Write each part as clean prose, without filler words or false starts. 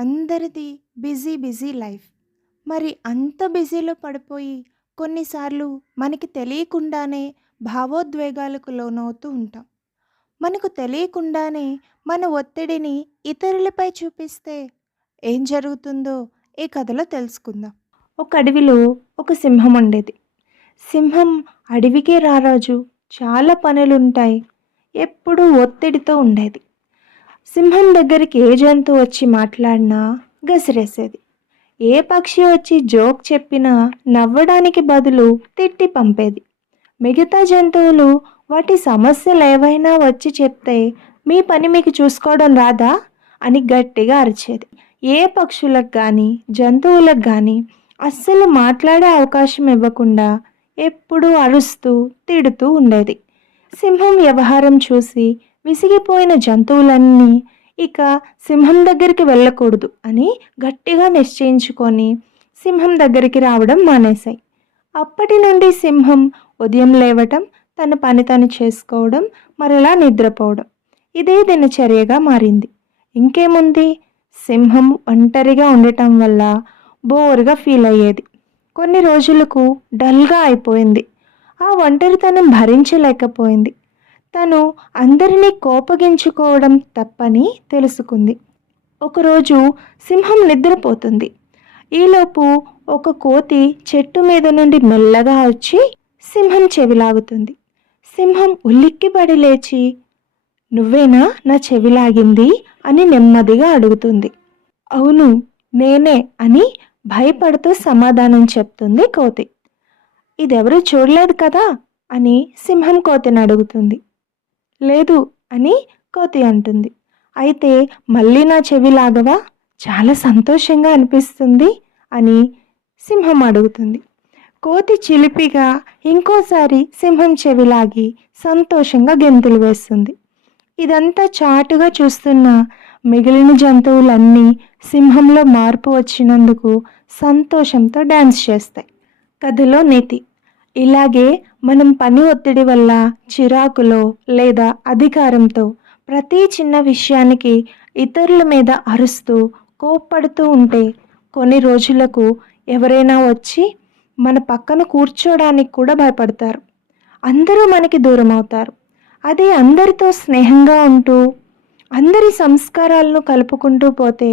అందరిది busy busy life. మరి అంత బిజీలో పడిపోయి కొన్నిసార్లు మనకి తెలియకుండానే భావోద్వేగాలకు లోనవుతూ ఉంటాం. మనకు తెలియకుండానే మన ఒత్తిడిని ఇతరులపై చూపిస్తే ఏం జరుగుతుందో ఈ కథలో తెలుసుకుందాం. ఒక అడవిలో ఒక సింహం ఉండేది. సింహం అడవికే రారాజు. చాలా పనులుంటాయి. ఎప్పుడూ ఒత్తిడితో ఉండేది. సింహం దగ్గరికి ఏ జంతువు వచ్చి మాట్లాడినా గసిరేసేది. ఏ పక్షి వచ్చి జోక్ చెప్పినా నవ్వడానికి బదులు తిట్టి పంపేది. మిగతా జంతువులు వాటి సమస్యలు ఏవైనా వచ్చి చెప్తే మీ పని మీకు చూసుకోవడం రాదా అని గట్టిగా అరిచేది. ఏ పక్షులకు కానీ జంతువులకు కానీ అస్సలు మాట్లాడే అవకాశం ఇవ్వకుండా ఎప్పుడూ అరుస్తూ తిడుతూ ఉండేది. సింహం వ్యవహారం చూసి విసిగిపోయిన జంతువులన్నీ ఇక సింహం దగ్గరికి వెళ్ళకూడదు అని గట్టిగా నిశ్చయించుకొని సింహం దగ్గరికి రావడం మానేశాయి. అప్పటి నుండి సింహం ఉదయం లేవటం, తన పని తను చేసుకోవడం, మరలా నిద్రపోవడం ఇదే దినచర్యగా మారింది. ఇంకేముంది, సింహం ఒంటరిగా ఉండటం వల్ల బోర్గా ఫీల్ అయ్యేది. కొన్ని రోజులకు డల్గా అయిపోయింది. ఆ ఒంటరితనం భరించలేకపోయింది. తను అందరినీ కోపగించుకోవడం తప్పని తెలుసుకుంది. ఒకరోజు సింహం నిద్రపోతుంది. ఈలోపు ఒక కోతి చెట్టు మీద నుండి మెల్లగా వచ్చి సింహం చెవిలాగుతుంది. సింహం ఉలిక్కిపడి లేచి, "నువ్వేనా నా చెవిలాగింది?" అని నెమ్మదిగా అడుగుతుంది. "అవును, నేనే" అని భయపడుతూ సమాధానం చెప్తుంది కోతి. "ఇదెవరూ చూడలేదు కదా?" అని సింహం కోతిని అడుగుతుంది. "లేదు" అని కోతి అంటుంది. "అయితే మళ్ళీ నా చెవి లాగవా? చాలా సంతోషంగా అనిపిస్తుంది" అని సింహం అడుగుతుంది. కోతి చిలిపిగా ఇంకోసారి సింహం చెవిలాగి సంతోషంగా గెంతులు వేస్తుంది. ఇదంతా చాటుగా చూస్తున్న మిగిలిన జంతువులన్నీ సింహంలో మార్పు వచ్చినందుకు సంతోషంతో డ్యాన్స్ చేస్తాయి. కథలో నీతి: ఇలాగే మనం పని ఒత్తిడి వల్ల, చిరాకులో లేదా అధికారంతో ప్రతి చిన్న విషయానికి ఇతరుల మీద అరుస్తూ కోప్పడుతూ ఉంటే కొన్ని రోజులకు ఎవరైనా వచ్చి మన పక్కన కూర్చోడానికి కూడా భయపడతారు. అందరూ మనకి దూరం అవుతారు. అదే అందరితో స్నేహంగా ఉంటూ అందరి సంస్కారాలను కలుపుకుంటూ పోతే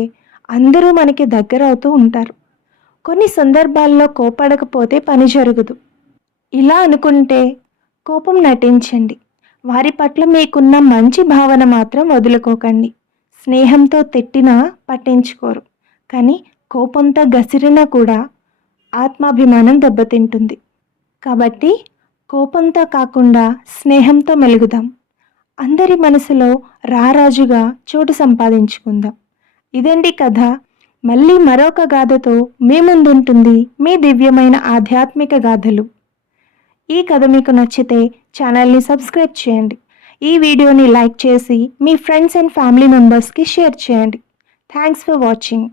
అందరూ మనకి దగ్గర అవుతూ ఉంటారు. కొన్ని సందర్భాల్లో కోపడకపోతే పని జరగదు. ఇలా అనుకుంటే కోపం నటించండి. వారి పట్ల మీకున్న మంచి భావన మాత్రం వదులుకోకండి. స్నేహంతో తిట్టినా పట్టించుకోరు, కానీ కోపంతో గసిరినా కూడా ఆత్మాభిమానం దెబ్బతింటుంది. కాబట్టి కోపంతో కాకుండా స్నేహంతో మెలుగుదాం. అందరి మనసులో రారాజుగా చోటు సంపాదించుకుందాం. ఇదండి కథ. మళ్ళీ మరొక గాథతో మీ ముందుంటుంది మీ దివ్యమైన ఆధ్యాత్మిక గాథలు. ఈ కథ మీకు నచ్చితే ఛానల్ని సబ్స్క్రైబ్ చేయండి. ఈ వీడియోని లైక్ చేసి మీ ఫ్రెండ్స్ అండ్ ఫ్యామిలీ మెంబర్స్కి షేర్ చేయండి. Thanks for watching.